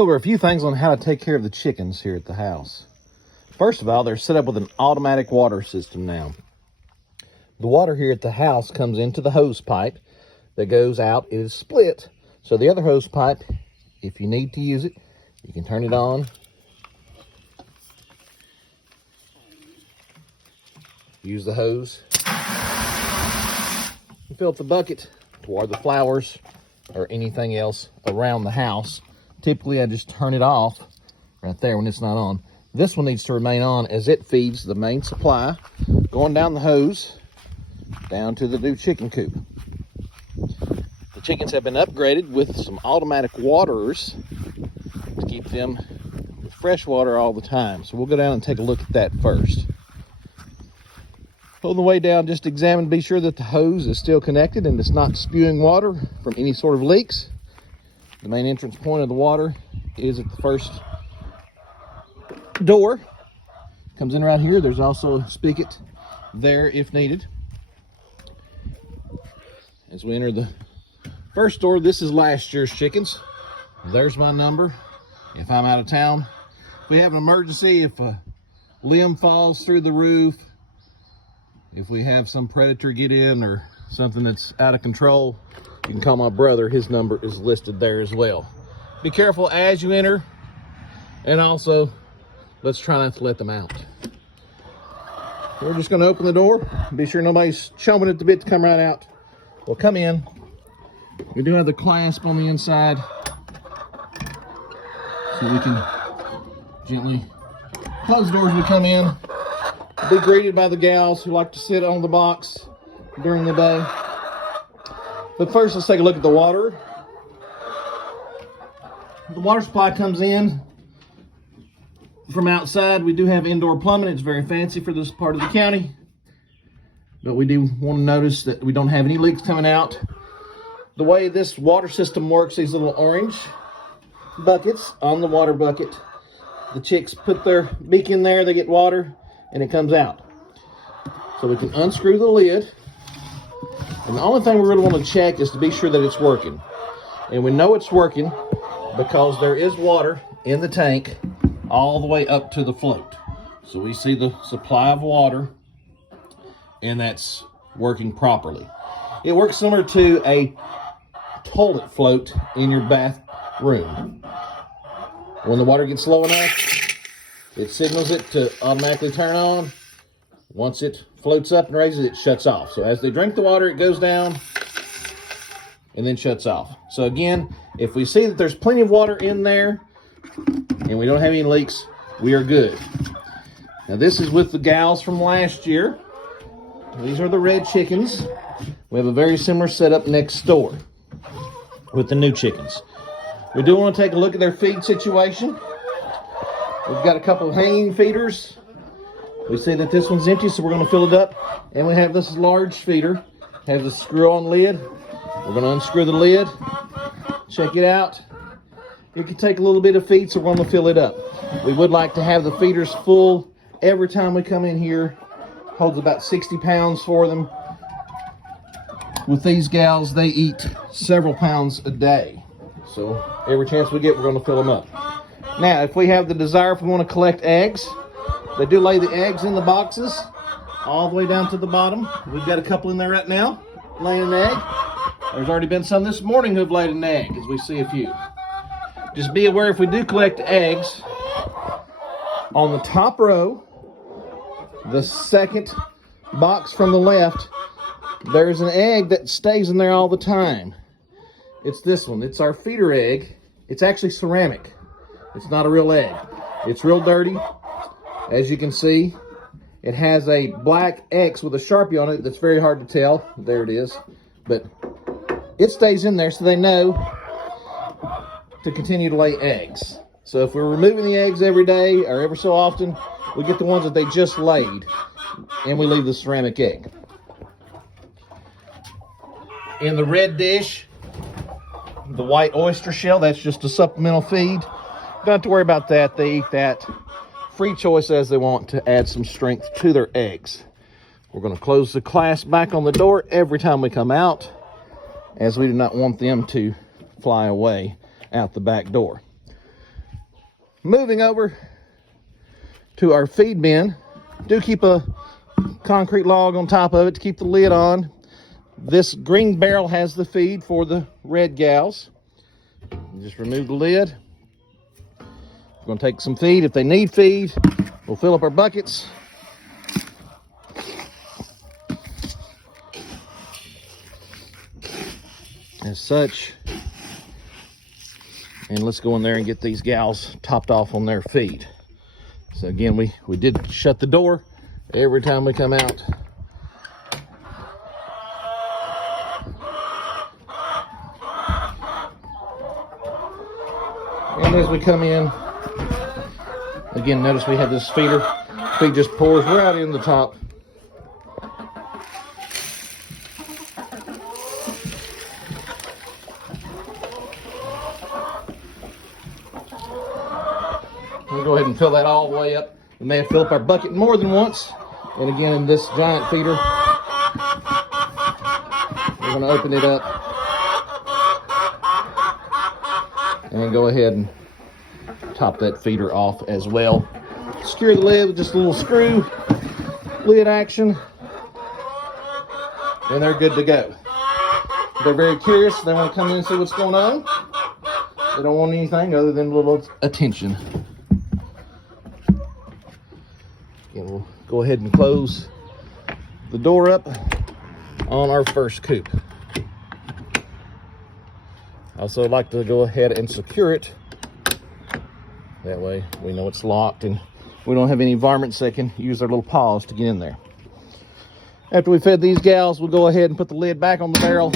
Go over a few things on how to take care of the chickens here at the house. First of all, they're set up with an automatic water system now. The water here at the house comes into the hose pipe that goes out. It is split. So the other hose pipe, if you need to use it, you can turn it on. Use the hose. You fill up the bucket to water the flowers or anything else around the house. Typically, I just turn it off right there when it's not on. This one needs to remain on as it feeds the main supply, going down the hose, down to the new chicken coop. The chickens have been upgraded with some automatic waterers to keep them with fresh water all the time. So we'll go down and take a look at that first. On the way down, just examine to be sure that the hose is still connected and it's not spewing water from any sort of leaks. The main entrance point of the water is at the first door. Comes in right here. There's also a spigot there if needed. As we enter the first door, this is last year's chickens. There's my number. If I'm out of town, if we have an emergency, if a limb falls through the roof, if we have some predator get in or something that's out of control, you can call my brother. His number is listed there as well. Be careful as you enter, and also let's try not to let them out. We're just going to open the door. Be sure nobody's chomping at the bit to come right out. We'll come in. We do have the clasp on the inside, so we can gently close the doors as we come in. Be greeted by the gals who like to sit on the box during the day. But first, let's take a look at the water. The water supply comes in from outside. We do have indoor plumbing. It's very fancy for this part of the county. But we do want to notice that we don't have any leaks coming out. The way this water system works, these little orange buckets on the water bucket. The chicks put their beak in there, they get water, and it comes out. So we can unscrew the lid. And the only thing we really want to check is to be sure that it's working. And we know it's working because there is water in the tank all the way up to the float. So we see the supply of water, and that's working properly. It works similar to a toilet float in your bathroom. When the water gets low enough, it signals it to automatically turn on. Once it floats up and raises, it shuts off. So as they drink the water, it goes down and then shuts off. So again, if we see that there's plenty of water in there and we don't have any leaks, we are good. Now this is with the gals from last year. These are the red chickens. We have a very similar setup next door with the new chickens. We do want to take a look at their feed situation. We've got a couple of hanging feeders. We see that this one's empty, so we're going to fill it up. And we have this large feeder. Has a screw-on lid. We're going to unscrew the lid. Check it out. It can take a little bit of feed, so we're going to fill it up. We would like to have the feeders full every time we come in here. Holds about 60 pounds for them. With these gals, they eat several pounds a day. So every chance we get, we're going to fill them up. Now, if we have the desire, if we want to collect eggs, they do lay the eggs in the boxes all the way down to the bottom. We've got a couple in there right now laying an egg. There's already been some this morning who've laid an egg, as we see a few. Just be aware, if we do collect eggs, on the top row, the second box from the left, there's an egg that stays in there all the time. It's this one. It's our feeder egg. It's actually ceramic. It's not a real egg. It's real dirty. As you can see, it has a black X with a Sharpie on it that's very hard to tell. There it is. But it stays in there so they know to continue to lay eggs. So if we're removing the eggs every day or every so often, we get the ones that they just laid, and we leave the ceramic egg. In the red dish, the white oyster shell, that's just a supplemental feed. Don't have to worry about that. They eat that free choice as they want to add some strength to their eggs. We're going to close the clasp back on the door every time we come out, as we do not want them to fly away out the back door. Moving over to our feed bin, do keep a concrete log on top of it to keep the lid on. This green barrel has the feed for the red gals. Just remove the lid. We're going to take some feed. If they need feed, we'll fill up our buckets. As such. And let's go in there and get these gals topped off on their feed. So again, we did shut the door every time we come out. And as we come in, again, notice we have this feeder. Feed just pours right in the top. We'll go ahead and fill that all the way up. We may have filled up our bucket more than once. And again, in this giant feeder, we're going to open it up and go ahead and top that feeder off as well. Secure the lid with just a little screw lid action, and they're good to go. They're very curious. They want to come in and see what's going on. They don't want anything other than a little attention. Again, we'll go ahead and close the door up on our first coop. I also like to go ahead and secure it. That way we know it's locked and we don't have any varmints that can use their little paws to get in there. After we fed these gals, we'll go ahead and put the lid back on the barrel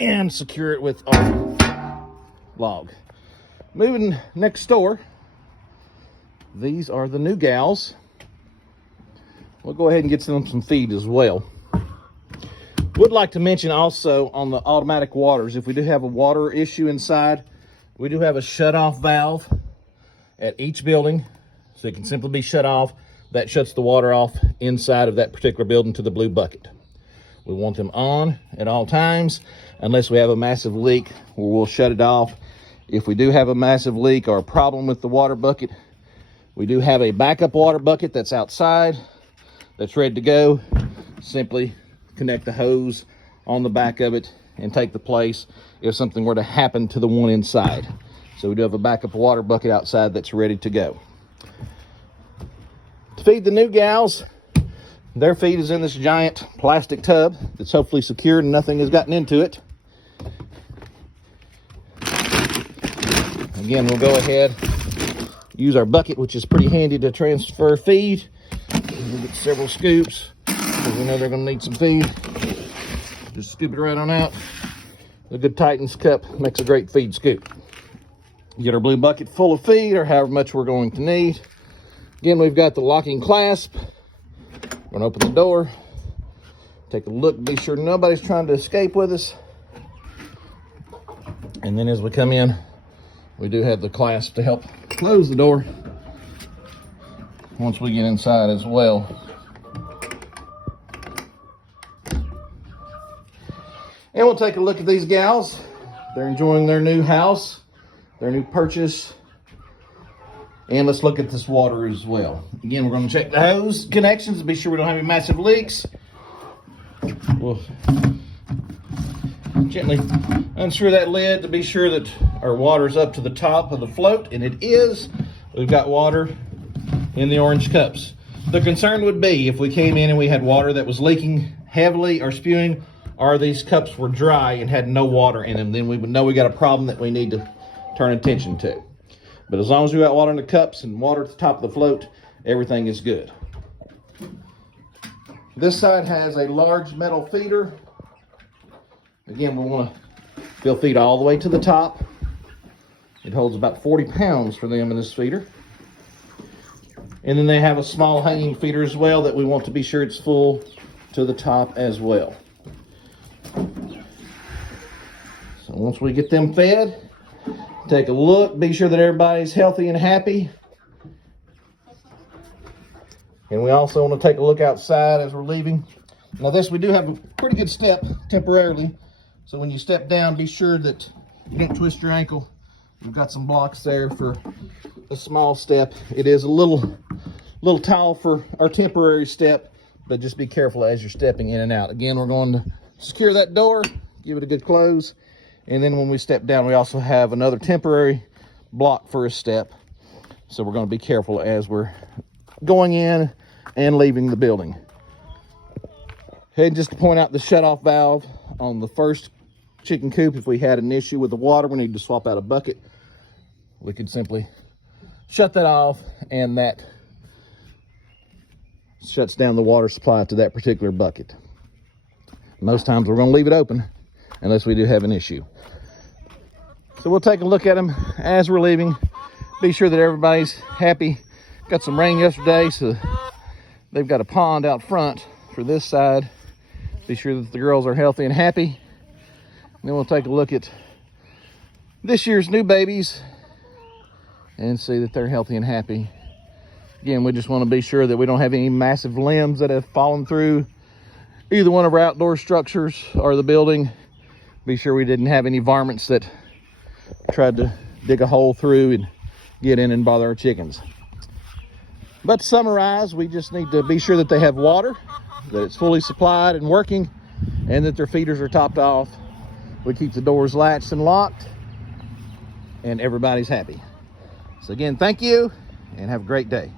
and secure it with our log. Moving next door, these are the new gals. We'll go ahead and get them some feed as well. Would like to mention also on the automatic waters, if we do have a water issue inside, we do have a shut-off valve at each building, so it can simply be shut off. That shuts the water off inside of that particular building to the blue bucket. We want them on at all times unless we have a massive leak, where we'll shut it off. If we do have a massive leak or a problem with the water bucket, we do have a backup water bucket that's outside that's ready to go. Simply connect the hose on the back of it and take the place if something were to happen to the one inside. So we do have a backup water bucket outside that's ready to go. To feed the new gals, their feed is in this giant plastic tub that's hopefully secured and nothing has gotten into it. Again, we'll go ahead, use our bucket, which is pretty handy to transfer feed. We'll get several scoops because we know they're going to need some feed. Just scoop it right on out. A good Titans cup makes a great feed scoop. Get our blue bucket full of feed, or however much we're going to need. Again, we've got the locking clasp. We're gonna open the door, take a look, be sure nobody's trying to escape with us. And then as we come in, we do have the clasp to help close the door once we get inside as well. And we'll take a look at these gals. They're enjoying their new house, their new purchase. And let's look at this water as well. Again, we're going to check the hose connections to be sure we don't have any massive leaks. We'll gently unscrew that lid to be sure that our water is up to the top of the float, and it is. We've got water in the orange cups. The concern would be if we came in and we had water that was leaking heavily or spewing, or these cups were dry and had no water in them, then we would know we got a problem that we need to turn attention to. But as long as we got water in the cups and water at the top of the float, everything is good. This side has a large metal feeder. Again, we want to fill feed all the way to the top. It holds about 40 pounds for them in this feeder. And then they have a small hanging feeder as well that we want to be sure it's full to the top as well. So once we get them fed, take a look, be sure that everybody's healthy and happy. And we also want to take a look outside as we're leaving. Now this, we do have a pretty good step temporarily. So when you step down, be sure that you don't twist your ankle. We've got some blocks there for a small step. It is a little tall for our temporary step, but just be careful as you're stepping in and out. Again, we're going to secure that door, give it a good close, and then when we step down, we also have another temporary block for a step. So we're going to be careful as we're going in and leaving the building. And just to point out the shutoff valve on the first chicken coop, if we had an issue with the water, we need to swap out a bucket, we could simply shut that off, and that shuts down the water supply to that particular bucket. Most times we're going to leave it open unless we do have an issue. So we'll take a look at them as we're leaving. Be sure that everybody's happy. Got some rain yesterday, so they've got a pond out front for this side. Be sure that the girls are healthy and happy. And then we'll take a look at this year's new babies and see that they're healthy and happy. Again, we just want to be sure that we don't have any massive limbs that have fallen through either one of our outdoor structures or the building. Be sure we didn't have any varmints that tried to dig a hole through and get in and bother our chickens. But to summarize, we just need to be sure that they have water, that it's fully supplied and working, and that their feeders are topped off. We keep the doors latched and locked, and everybody's happy. So again, thank you, and have a great day.